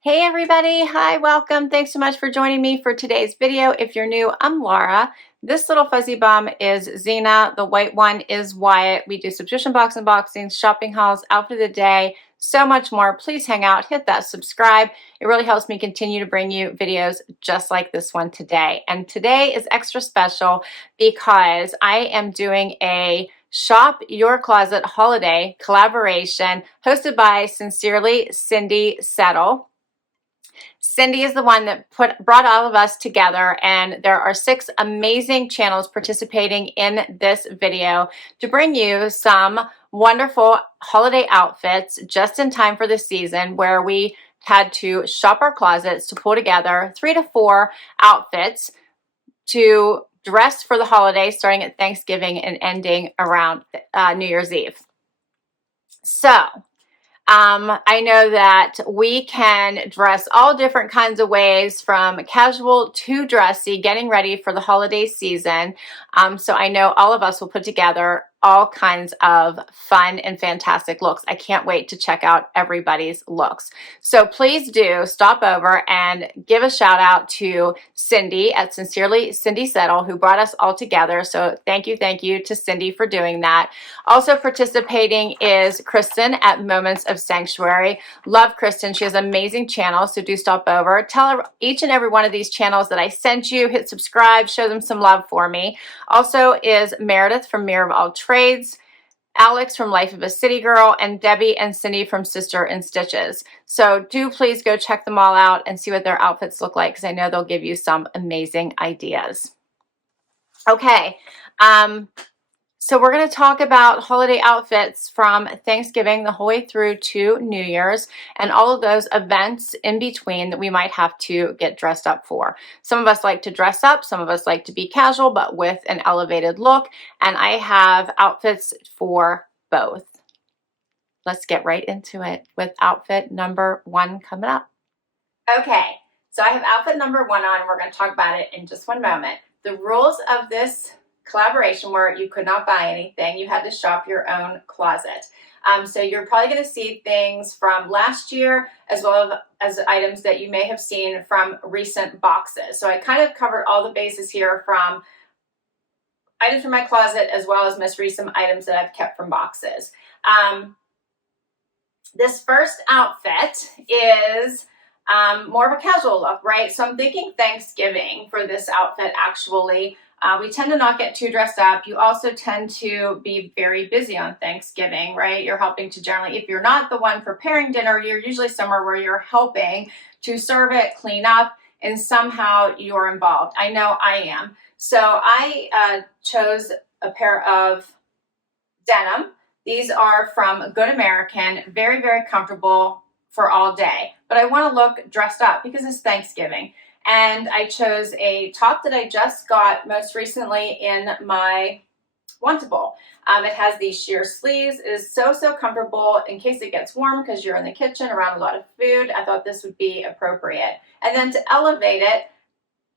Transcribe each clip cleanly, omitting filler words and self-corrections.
Hey everybody, hi, welcome. Thanks so much for joining me for today's video. If you're new, I'm Laura. This little fuzzy bum is Zena. The white one is Wyatt. We do subscription box unboxings, shopping hauls, outfit of the day, so much more. Please hang out, hit that subscribe. It really helps me continue to bring you videos just like this one today. And today is extra special because I am doing a Shop Your Closet holiday collaboration hosted by Sincerely Cindy Settle. Cindy is the one that brought all of us together, and there are 6 amazing channels participating in this video to bring you some wonderful holiday outfits just in time for the season, where we had to shop our closets to pull together 3 to 4 outfits to dress for the holiday, starting at Thanksgiving and ending around New Year's Eve. So I know that we can dress all different kinds of ways, from casual to dressy, getting ready for the holiday season. So I know all of us will put together all kinds of fun and fantastic looks. I can't wait to check out everybody's looks. So please do stop over and give a shout out to Cindy at Sincerely Cindy Settle, who brought us all together. So thank you to Cindy for doing that. Also participating is Kristen at Moments of Sanctuary. Love Kristen. She has an amazing channel, so do stop over. Tell her each and every one of these channels that I sent you. Hit subscribe. Show them some love for me. Also is Meredith from Mirror of All Trades, Alex from Life of a City Girl, and Debbie and Cindy from Sister in Stitches. So do please go check them all out and see what their outfits look like, because I know they'll give you some amazing ideas. Okay. So we're going to talk about holiday outfits from Thanksgiving the whole way through to New Year's, and all of those events in between that we might have to get dressed up for. Some of us like to dress up, some of us like to be casual, but with an elevated look, and I have outfits for both. Let's get right into it with outfit number 1 coming up. Okay, so I have outfit number 1 on, and we're going to talk about it in just one moment. The rules of this collaboration where you could not buy anything. You had to shop your own closet. So you're probably going to see things from last year, as well as items that you may have seen from recent boxes. So I kind of covered all the bases here, from items from my closet as well as most recent items that I've kept from boxes. This first outfit is more of a casual look, right? So I'm thinking Thanksgiving for this outfit, actually. We tend to not get too dressed up. You also tend to be very busy on Thanksgiving, right? You're helping to generally, if you're not the one preparing dinner, you're usually somewhere where you're helping to serve it, clean up, and somehow you're involved. I know I am. So I chose a pair of denim. These are from Good American, very, very comfortable for all day. But I want to look dressed up because it's Thanksgiving. And I chose a top that I just got most recently in my Wantable. It has these sheer sleeves. It is so comfortable in case it gets warm, because you're in the kitchen around a lot of food. I thought this would be appropriate. And then to elevate it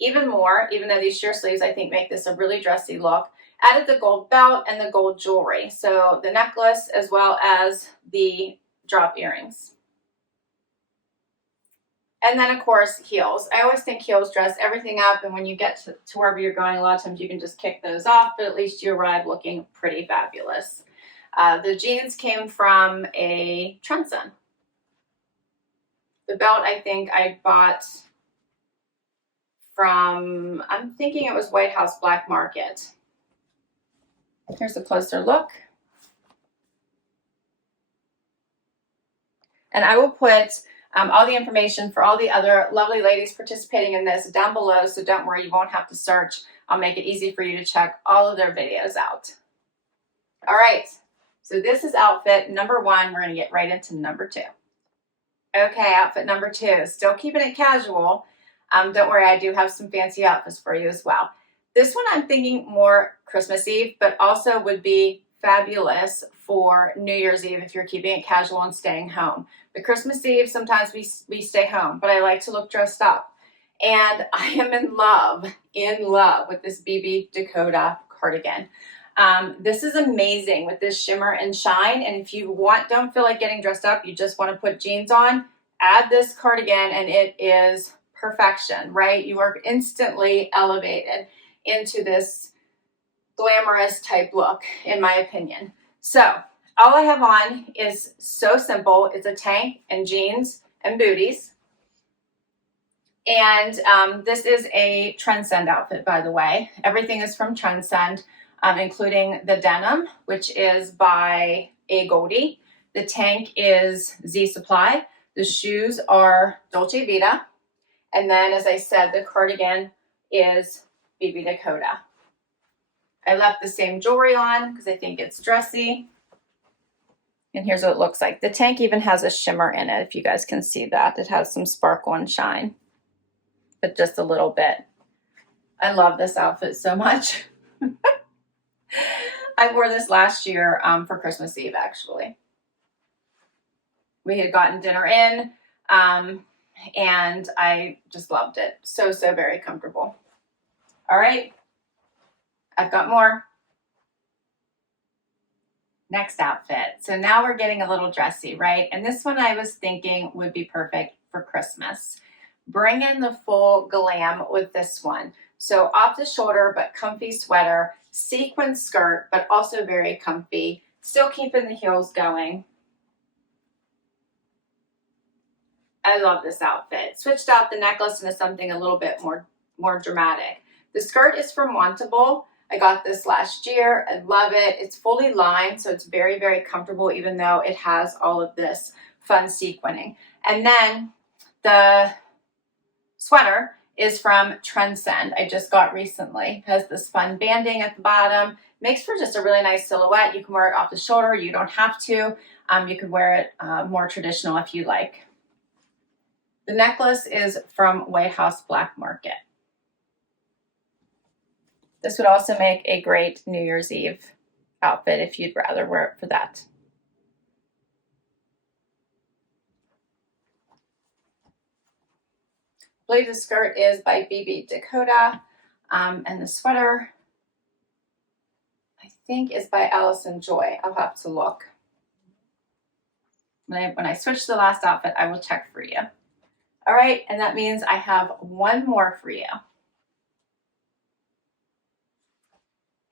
even more, even though these sheer sleeves I think make this a really dressy look, added the gold belt and the gold jewelry. So the necklace as well as the drop earrings. And then, of course, heels. I always think heels dress everything up, and when you get to wherever you're going, a lot of times you can just kick those off, but at least you arrive looking pretty fabulous. The jeans came from a Trendsend. The belt, I think I bought from, I'm thinking it was White House Black Market. Here's a closer look. And I will put all the information for all the other lovely ladies participating in this down below, so don't worry, you won't have to search. I'll make it easy for you to check all of their videos out. All right, so this is outfit number 1. We're going to get right into number 2. Okay, outfit number 2. Still keeping it casual. Don't worry, I do have some fancy outfits for you as well. This one I'm thinking more Christmas Eve, but also would be fabulous for New Year's Eve if you're keeping it casual and staying home. But Christmas Eve, sometimes we stay home, but I like to look dressed up. And I am in love with this BB Dakota cardigan. This is amazing with this shimmer and shine. And if you don't feel like getting dressed up, you just want to put jeans on, add this cardigan and it is perfection, right? You are instantly elevated into this glamorous type look, in my opinion. So all I have on is so simple. It's a tank and jeans and booties. And this is a Trendsend outfit, by the way. Everything is from Trendsend, including the denim, which is by Agolde. The tank is Z Supply. The shoes are Dolce Vita. And then, as I said, the cardigan is BB Dakota. I left the same jewelry on because I think it's dressy. And here's what it looks like. The tank even has a shimmer in it, if you guys can see that. It has some sparkle and shine, but just a little bit. I love this outfit so much. I wore this last year for Christmas Eve, actually. We had gotten dinner in, and I just loved it. So very comfortable. All right, I've got more. Next outfit. So now we're getting a little dressy, right? And this one I was thinking would be perfect for Christmas. Bring in the full glam with this one. So off the shoulder, but comfy sweater, sequin skirt, but also very comfy, still keeping the heels going. I love this outfit. Switched out the necklace into something a little bit more dramatic. The skirt is from Wantable. I got this last year. I love it. It's fully lined, so it's very comfortable, even though it has all of this fun sequining. And then the sweater is from Trendsend. I just got recently. It has this fun banding at the bottom. Makes for just a really nice silhouette. You can wear it off the shoulder. You don't have to. You can wear it more traditional if you like. The necklace is from White House Black Market. This would also make a great New Year's Eve outfit if you'd rather wear it for that. I believe the skirt is by BB Dakota, and the sweater, I think, is by Allison Joy. I'll have to look. When I switch to the last outfit, I will check for you. All right, and that means I have one more for you.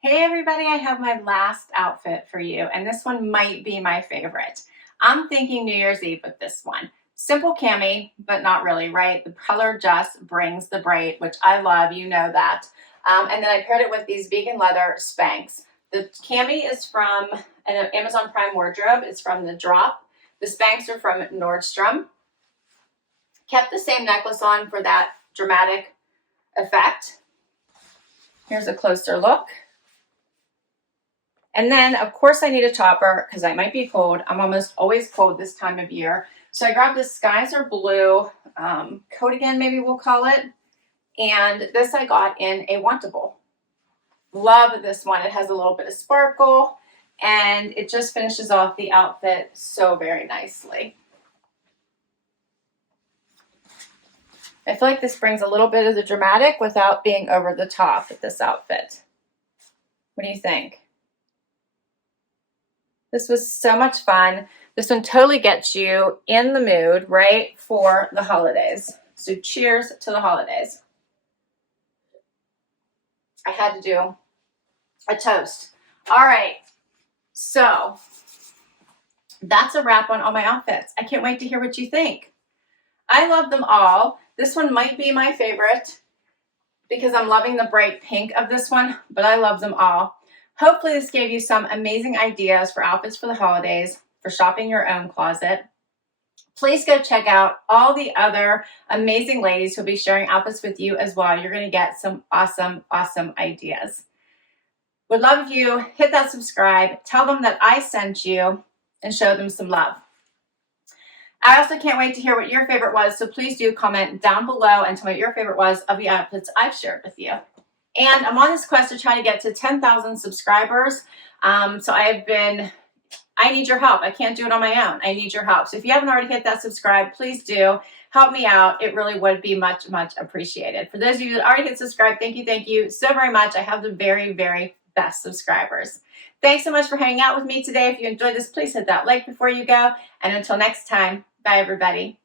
Hey everybody, I have my last outfit for you, and this one might be my favorite. I'm thinking New Year's Eve with this one. Simple cami, but not really, right? The color just brings the bright, which I love, you know that. And then I paired it with these vegan leather Spanx. The cami is from an Amazon Prime wardrobe. It's from The Drop. The Spanx are from Nordstrom. Kept the same necklace on for that dramatic effect. Here's a closer look. And then, of course, I need a topper because I might be cold. I'm almost always cold this time of year. So I grabbed this Skyzer Blue Cardigan, maybe we'll call it. And this I got in a Wantable. Love this one. It has a little bit of sparkle, and it just finishes off the outfit so very nicely. I feel like this brings a little bit of the dramatic without being over the top with this outfit. What do you think? This was so much fun. This one totally gets you in the mood, right, for the holidays. So cheers to the holidays. I had to do a toast. All right, so that's a wrap on all my outfits. I can't wait to hear what you think. I love them all. This one might be my favorite because I'm loving the bright pink of this one, but I love them all. Hopefully this gave you some amazing ideas for outfits for the holidays, for shopping your own closet. Please go check out all the other amazing ladies who'll be sharing outfits with you as well. You're going to get some awesome ideas. Would love if you hit that subscribe, tell them that I sent you, and show them some love. I also can't wait to hear what your favorite was, so please do comment down below and tell me what your favorite was of the outfits I've shared with you. And I'm on this quest to try to get to 10,000 subscribers. So I need your help. I can't do it on my own. I need your help. So if you haven't already hit that subscribe, please do. Help me out. It really would be much appreciated. For those of you that already hit subscribe, thank you so very much. I have the very best subscribers. Thanks so much for hanging out with me today. If you enjoyed this, please hit that like before you go. And until next time, bye everybody.